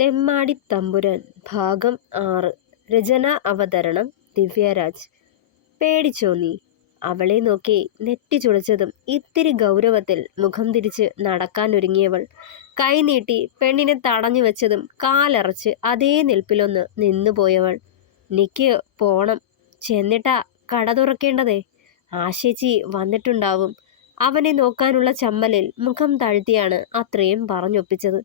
തെമ്മാടിത്തമ്പുരാൻ ഭാഗം 6. രചന അവതരണം ദിവ്യരാജ്. പേടിച്ചോ നീ? അവളെ നോക്കി നെറ്റി ചുളിച്ചതും ഇത്തിരി ഗൗരവത്തിൽ മുഖം തിരിച്ച് നടക്കാനൊരുങ്ങിയവൾ കൈനീട്ടി പെണ്ണിനെ തടഞ്ഞു വെച്ചതും കാലറച്ച് അതേ നിൽപ്പിലൊന്ന് നിന്നുപോയവൾ. നിക്ക് പോണം, ചെന്നിട്ടാ കട തുറക്കേണ്ടതേ. ആശേച്ചി വന്നിട്ടുണ്ടാവും. അവനെ നോക്കാനുള്ള ചമ്മലിൽ മുഖം താഴ്ത്തിയാണ് അത്രയും പറഞ്ഞൊപ്പിച്ചത്.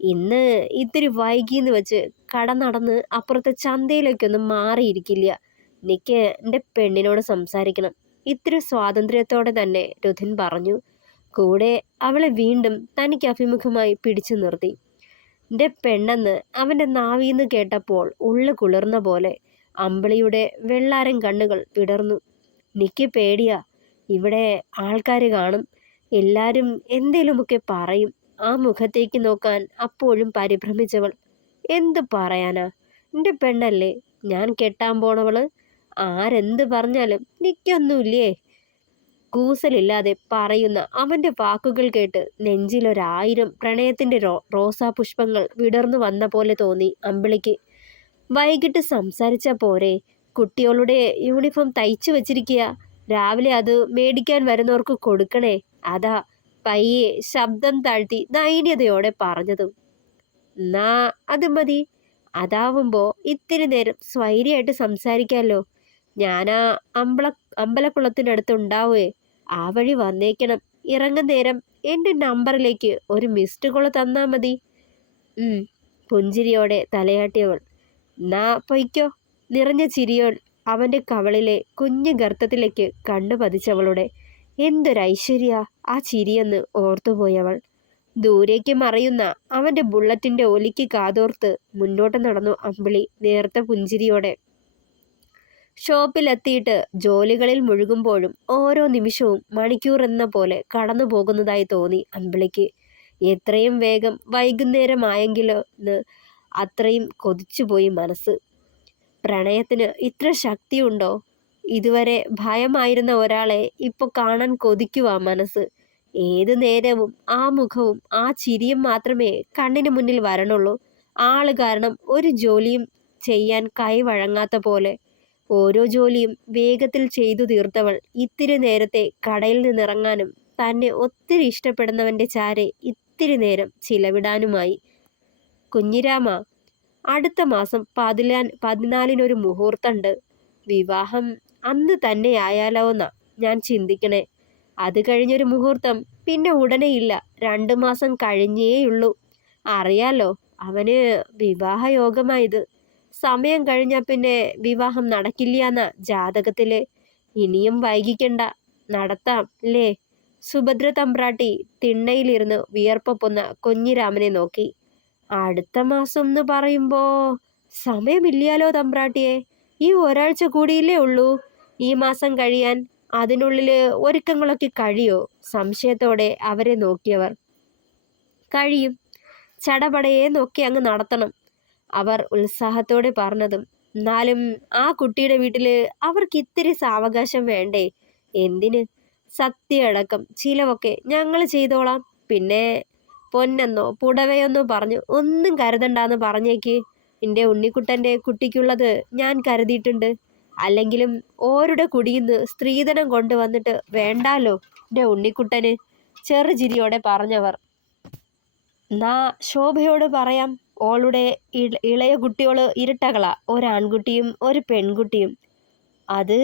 ഇന്ന് ഇത്തിരി വൈകിന്ന് വെച്ച് കട നടന്ന് അപ്പുറത്തെ ചന്തയിലേക്കൊന്നും മാറിയിരിക്കില്ല. എനിക്ക് എൻ്റെ പെണ്ണിനോട് സംസാരിക്കണം. ഇത്തിരി സ്വാതന്ത്ര്യത്തോടെ തന്നെ രുധിൻ പറഞ്ഞു. കൂടെ അവളെ വീണ്ടും തനിക്ക് അഭിമുഖമായി പിടിച്ചു നിർത്തി. എൻ്റെ പെണ്ണെന്ന് അവൻ്റെ നാവീന്ന് കേട്ടപ്പോൾ ഉള്ളു കുളിർന്ന പോലെ അമ്പിളിയുടെ വെള്ളാരം കണ്ണുകൾ വിടർന്നു. എനിക്ക് പേടിയാ, ഇവിടെ ആൾക്കാർ കാണും, എല്ലാവരും എന്തേലുമൊക്കെ പറയും. ആ മുഖത്തേക്ക് നോക്കാൻ അപ്പോഴും പരിഭ്രമിച്ചവൾ. എന്ത് പറയാനാ, എൻ്റെ പെണ്ണല്ലേ, ഞാൻ കെട്ടാൻ പോണവള്. ആരെന്ത് പറഞ്ഞാലും നിക്കൊന്നുമില്ലേ? കൂസലില്ലാതെ പറയുന്ന അവൻ്റെ വാക്കുകൾ കേട്ട് നെഞ്ചിലൊരായിരം പ്രണയത്തിൻ്റെ റോസാപുഷ്പങ്ങൾ വിടർന്നു വന്ന പോലെ തോന്നി അമ്പിളിക്ക്. വൈകിട്ട് സംസാരിച്ച പോരെ? കുട്ടികളുടെ യൂണിഫോം തയ്ച്ചു വച്ചിരിക്കുക, രാവിലെ അത് മേടിക്കാൻ വരുന്നവർക്ക് കൊടുക്കണേ. അതാ പയ്യെ ശബ്ദം താഴ്ത്തി ദൈന്യതയോടെ പറഞ്ഞതും. എന്നാ അത് മതി, അതാവുമ്പോ ഇത്തിരി നേരം സ്വൈര്യമായിട്ട് സംസാരിക്കാമല്ലോ. ഞാനാ അമ്പലക്കുളത്തിനടുത്ത് ഉണ്ടാവേ, ആ വഴി വന്നേക്കണം. ഇറങ്ങുന്ന നേരം എൻ്റെ നമ്പറിലേക്ക് ഒരു മിസ്ഡ് കോൾ തന്നാ മതി. പുഞ്ചിരിയോടെ തലയാട്ടിയവൾ. എന്നാ പൊയ്ക്കോ. നിറഞ്ഞ ചിരിയോൾ അവൻ്റെ കവളിലെ കുഞ്ഞു ഗർത്തത്തിലേക്ക് കണ്ണു പതിച്ചവളുടെ. എന്തൊരൈശ്വര്യ ആ ചിരിയെന്ന് ഓർത്തുപോയവൾ. ദൂരേക്ക് മറയുന്ന അവൻ്റെ ബുള്ളറ്റിൻ്റെ ഒലിക്ക് കാതോർത്ത് മുന്നോട്ട് നടന്നു അമ്പിളി നേർത്ത പുഞ്ചിരിയോടെ. ഷോപ്പിലെത്തിയിട്ട് ജോലികളിൽ മുഴുകുമ്പോഴും ഓരോ നിമിഷവും മണിക്കൂർ എന്ന പോലെ കടന്നു പോകുന്നതായി തോന്നി അമ്പിളിക്ക്. എത്രയും വേഗം വൈകുന്നേരമായെങ്കിലെന്ന് അത്രയും കൊതിച്ചുപോയി മനസ്സ്. പ്രണയത്തിന് ഇത്ര ശക്തിയുണ്ടോ? ഇതുവരെ ഭയമായിരുന്ന ഒരാളെ ഇപ്പോൾ കാണാൻ കൊതിക്കുവാ മനസ്സ്. ഏതു നേരവും ആ മുഖവും ആ ചിരിയും മാത്രമേ കണ്ണിന് മുന്നിൽ വരണുള്ളൂ. ആള് കാരണം ഒരു ജോലിയും ചെയ്യാൻ കൈവഴങ്ങാത്ത പോലെ. ഓരോ ജോലിയും വേഗത്തിൽ ചെയ്തു തീർത്തവൾ ഇത്തിരി നേരത്തെ കടയിൽ നിന്നിറങ്ങാനും തന്നെ ഒത്തിരി ഇഷ്ടപ്പെടുന്നവൻ്റെ ചാരെ ഇത്തിരി നേരം ചിലവിടാനുമായി. കുഞ്ഞിരാമ, അടുത്ത മാസം 14-ന് മുഹൂർത്തമുണ്ട്. വിവാഹം അന്ന് തന്നെ ആയാലോന്നാ ഞാൻ ചിന്തിക്കണേ. അത് കഴിഞ്ഞൊരു മുഹൂർത്തം പിന്നെ ഉടനെയില്ല, 2 മാസം കഴിഞ്ഞേയുള്ളൂ. അറിയാലോ, അവന് വിവാഹയോഗമായത്. സമയം കഴിഞ്ഞാൽ പിന്നെ വിവാഹം നടക്കില്ല ജാതകത്തില്. ഇനിയും വൈകിക്കണ്ട, നടത്താം അല്ലേ? സുഭദ്ര തമ്പ്രാട്ടി തിണ്ണയിലിരുന്ന് വിയർപ്പൊപ്പുന്ന കുഞ്ഞിരാമനെ നോക്കി. അടുത്ത മാസം എന്ന് പറയുമ്പോ സമയമില്ലാലോ തമ്പ്രാട്ടിയെ. ഈ ഒരാഴ്ച കൂടിയില്ലേ ഉള്ളൂ ഈ മാസം കഴിയാൻ. അതിനുള്ളിൽ ഒരുക്കങ്ങളൊക്കെ കഴിയോ? സംശയത്തോടെ അവരെ നോക്കിയവർ. കഴിയും, ചടപടയെ നോക്കി അങ്ങ് നടത്തണം, അവർ ഉത്സാഹത്തോടെ പറഞ്ഞതും. എന്നാലും ആ കുട്ടിയുടെ വീട്ടില് അവർക്ക് ഇത്തിരി സാവകാശം വേണ്ടേ? എന്തിന്? സദ്യയടക്കം ചിലവൊക്കെ ഞങ്ങൾ ചെയ്തോളാം. പിന്നെ പൊന്നെന്നോ പുടവയെന്നോ പറഞ്ഞു ഒന്നും കരുതണ്ടാന്ന് പറഞ്ഞേക്ക്. എൻ്റെ ഉണ്ണിക്കുട്ടൻ്റെ കുട്ടിക്കുള്ളത് ഞാൻ കരുതിയിട്ടുണ്ട്. അല്ലെങ്കിലും ഓരുടെ കുടിയിന്ന് സ്ത്രീധനം കൊണ്ടുവന്നിട്ട് വേണ്ടാലോ എൻ്റെ ഉണ്ണിക്കുട്ടന്, ചെറുചിരിയോടെ പറഞ്ഞവർ. എന്നാ ശോഭയോട് പറയാം, ഓളുടെ ഇളയ കുട്ടിയോള് ഇരട്ടകളാ, ഒരാൺകുട്ടിയും ഒരു പെൺകുട്ടിയും. അത്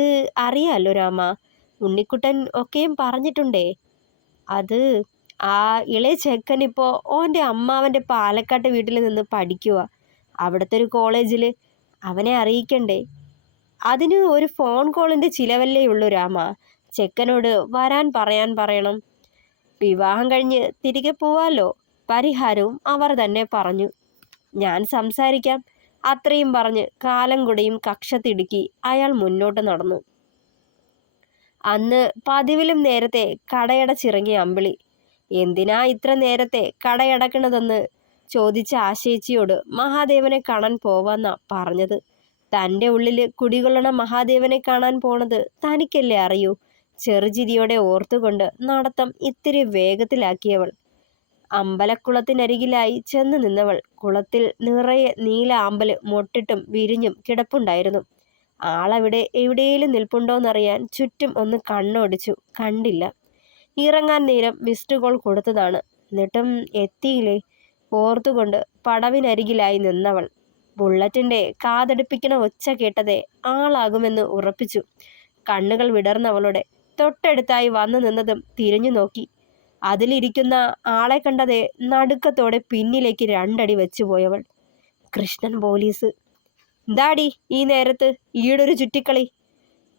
അറിയാലോ രാമ, ഉണ്ണിക്കുട്ടൻ ഒക്കെയും പറഞ്ഞിട്ടുണ്ടേ. അത് ആ ഇളയ ചെക്കനിപ്പോൾ ഓൻ്റെ അമ്മാവൻ്റെ പാലക്കാട്ട് വീട്ടിൽ നിന്ന് പഠിക്കുക. അവിടുത്തെ ഒരു കോളേജിൽ. അവനെ അറിയിക്കണ്ടേ? അതിന് ഒരു ഫോൺ കോളിൻ്റെ ചിലവല്ലേ ഉള്ളൂ രാമ. ചെക്കനോട് വരാൻ പറയണം. വിവാഹം കഴിഞ്ഞ് തിരികെ പോവാലോ. പരിഹാരവും അവർ തന്നെ പറഞ്ഞു. ഞാൻ സംസാരിക്കാം. അത്രയും പറഞ്ഞ് കാലം കുടയും കക്ഷത്തിടുക്കി അയാൾ മുന്നോട്ട് നടന്നു. അന്ന് പതിവിലും നേരത്തെ കടയടച്ചിറങ്ങിയ അമ്പിളി. എന്തിനാ ഇത്ര നേരത്തെ കടയടക്കണതെന്ന് ചോദിച്ച ആശേച്ചിയോട് മഹാദേവനെ കാണാൻ പോവാന്നാ പറഞ്ഞത്. തൻ്റെ ഉള്ളിൽ കുടികൊള്ളണ മഹാദേവനെ കാണാൻ പോണത് തനിക്കല്ലേ അറിയൂ. ചെറുചിരിയോടെ ഓർത്തുകൊണ്ട് നടത്തം ഇത്തിരി വേഗത്തിലാക്കിയവൾ. അമ്പലക്കുളത്തിനരികിലായി ചെന്ന് നിന്നവൾ. കുളത്തിൽ നിറയെ നീല ആമ്പല് മൊട്ടിട്ടും വിരിഞ്ഞും കിടപ്പുണ്ടായിരുന്നു. ആളവിടെ എവിടെയും നിൽപ്പുണ്ടോന്നറിയാൻ ചുറ്റും ഒന്ന് കണ്ണോടിച്ചു. കണ്ടില്ല. ഇറങ്ങാൻ നേരം മിസ്ഡ് കോൾ കൊടുത്തതാണ്. എന്നിട്ടും എത്തിയില്ലേ ഓർത്തുകൊണ്ട് പടവിനരികിലായി നിന്നവൾ. ബുള്ളറ്റിന്റെ കാതടുപ്പിക്കണ ഒച്ച കേട്ടതേ ആളാകുമെന്ന് ഉറപ്പിച്ചു. കണ്ണുകൾ വിടർന്നവളുടെ തൊട്ടടുത്തായി വന്നു നിന്നതും തിരിഞ്ഞു നോക്കി. അതിലിരിക്കുന്ന ആളെ കണ്ടതേ നടുക്കത്തോടെ പിന്നിലേക്ക് 2 അടി വെച്ചുപോയവൾ. കൃഷ്ണൻ പോലീസ്. എന്താടി ഈ നേരത്ത് ഈടൊരു ചുറ്റിക്കളി?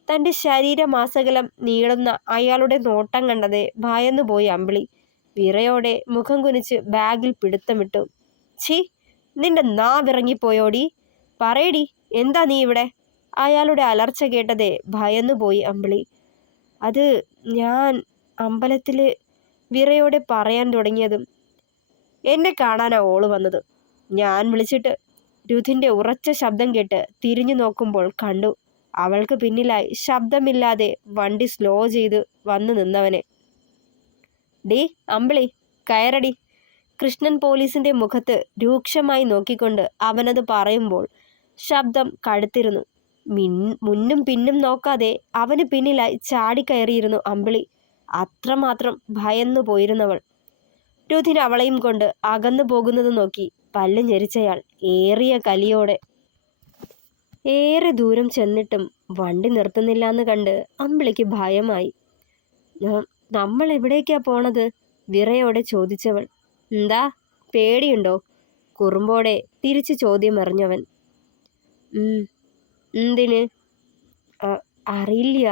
തൻ്റെ ശരീരമാസകലം നീളുന്ന അയാളുടെ നോട്ടം കണ്ടതേ ഭയന്നുപോയി അമ്പിളി. വിറയോടെ മുഖം കുനിച്ച് ബാഗിൽ പിടുത്തമിട്ടു. ഛീ, നിന്റെ നാവിറങ്ങിപ്പോയോടി? പറയടി, എന്താ നീ ഇവിടെ? അയാളുടെ അലർച്ച കേട്ടതേ ഭയന്നുപോയി അമ്പിളി. അത് ഞാൻ അമ്പലത്തില് വിറയോടെ പറയാൻ തുടങ്ങിയതും എന്നെ കാണാനാ ഓള് വന്നത്. ഞാൻ വിളിച്ചിട്ട് രുധിൻ്റെ ഉറച്ച ശബ്ദം കേട്ട് തിരിഞ്ഞു നോക്കുമ്പോൾ കണ്ടു അവൾക്ക് പിന്നിലായി ശബ്ദമില്ലാതെ വണ്ടി സ്ലോ ചെയ്ത് വന്നു നിന്നവനെ. ഡീ അമ്പിളി, കയറടി. കൃഷ്ണൻ പോലീസിന്റെ മുഖത്ത് രൂക്ഷമായി നോക്കിക്കൊണ്ട് അവനത് പറയുമ്പോൾ ശബ്ദം കടുത്തിരുന്നു. മുന്നും പിന്നും നോക്കാതെ അവന് പിന്നിലായി ചാടിക്കയറിയിരുന്നു അമ്പിളി. അത്രമാത്രം ഭയന്നു പോയിരുന്നവൾ. രുധിൻ അവളെയും കൊണ്ട് അകന്നു പോകുന്നത് നോക്കി പല്ല് ഞെരിച്ചയാൾ ഏറിയ കലിയോടെ. ഏറെ ദൂരം ചെന്നിട്ടും വണ്ടി നിർത്തുന്നില്ലാന്ന് കണ്ട് അമ്പിളിക്ക് ഭയമായി. നമ്മൾ എവിടേക്കാ പോണത്? വിറയോടെ ചോദിച്ചവൾ. എന്താ പേടിയുണ്ടോ? കുറുമ്പോടെ തിരിച്ചു ചോദ്യം എറിഞ്ഞവൻ. എന്തിന്? അറിയില്ല.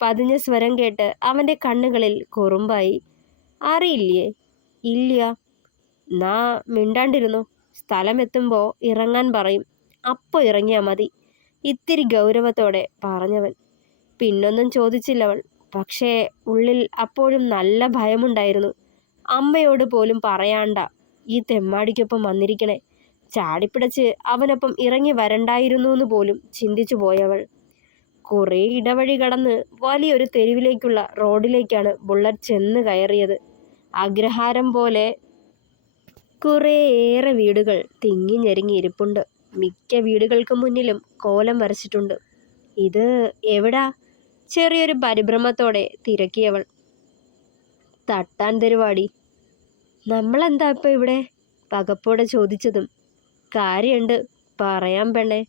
പതിഞ്ഞ സ്വരം കേട്ട് അവൻ്റെ കണ്ണുകളിൽ കുറുമ്പായി. അറിയില്ലേ? ഇല്ല. നാ മിണ്ടാണ്ടിരുന്നു. സ്ഥലമെത്തുമ്പോൾ ഇറങ്ങാൻ പറയും, അപ്പോൾ ഇറങ്ങിയാൽ മതി. ഇത്തിരി ഗൗരവത്തോടെ പറഞ്ഞവൻ. പിന്നൊന്നും ചോദിച്ചില്ലവൾ. പക്ഷേ ഉള്ളിൽ അപ്പോഴും നല്ല ഭയമുണ്ടായിരുന്നു. അമ്മയോട് പോലും പറയാണ്ട ഈ തെമ്മാടിക്കൊപ്പം വന്നിരിക്കണേ. ചാടിപ്പിടച്ച് അവനൊപ്പം ഇറങ്ങി വരണ്ടായിരുന്നു എന്ന് പോലും ചിന്തിച്ചു പോയവൾ. കുറേ ഇടവഴി കടന്ന് വലിയൊരു തെരുവിലേക്കുള്ള റോഡിലേക്കാണ് ബുള്ളറ്റ് ചെന്ന് കയറിയത്. അഗ്രഹാരം പോലെ കുറേയേറെ വീടുകൾ തിങ്ങി ഞെരുങ്ങി ഇരിപ്പുണ്ട്. മിക്ക വീടുകൾക്ക് മുന്നിലും കോലം വരച്ചിട്ടുണ്ട്. ഇത് എവിടാ? ചെറിയൊരു പരിഭ്രമത്തോടെ തിരക്കിയവൾ. തട്ടാൻ തരുവാടി. നമ്മളെന്താ ഇപ്പം ഇവിടെ? പകപ്പോടെ ചോദിച്ചതും കാര്യമുണ്ട് പറയാൻ പെണ്ണേ.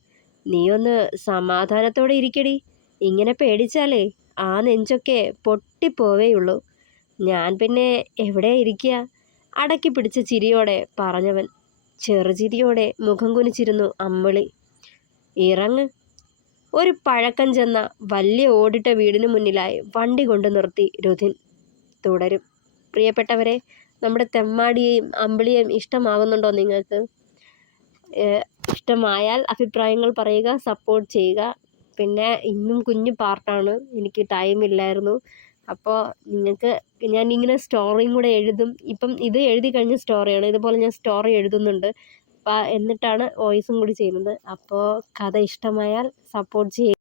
നീ ഒന്ന് സമാധാനത്തോടെ ഇരിക്കടി. ഇങ്ങനെ പേടിച്ചാലേ ആ നെഞ്ചൊക്കെ പൊട്ടിപ്പോവേയുള്ളൂ. ഞാൻ പിന്നെ എവിടെ ഇരിക്കുക? അടക്കി പിടിച്ച ചിരിയോടെ പറഞ്ഞവൻ. ചെറുചിരിയോടെ മുഖം കുനിച്ചിരുന്നു അമ്പിളി. ഇറങ്ങ്. ഒരു പഴക്കം ചെന്ന വലിയ ഓടിട്ട വീടിന് മുന്നിലായി വണ്ടി കൊണ്ട് നിർത്തി രുധിൻ. തുടരും. പ്രിയപ്പെട്ടവരെ, നമ്മുടെ തെമ്മാടിയെയും അമ്പിളിയെയും ഇഷ്ടമാകുന്നുണ്ടോ നിങ്ങൾക്ക്? ഇഷ്ടമായാൽ അഭിപ്രായങ്ങൾ പറയുക, സപ്പോർട്ട് ചെയ്യുക. പിന്നെ ഇന്നും കുഞ്ഞു പാർട്ടാണ്, എനിക്ക് ടൈമില്ലായിരുന്നു. അപ്പോൾ നിങ്ങൾക്ക് ഞാനിങ്ങനെ സ്റ്റോറിയും കൂടെ എഴുതും. ഇപ്പം ഇത് എഴുതി കഴിഞ്ഞ സ്റ്റോറിയാണ്. ഇതുപോലെ ഞാൻ സ്റ്റോറി എഴുതുന്നുണ്ട്. എന്നിട്ടാണ് വോയിസും കൂടി ചെയ്യുന്നത്. അപ്പോൾ കഥ ഇഷ്ടമായാൽ സപ്പോർട്ട് ചെയ്യുക.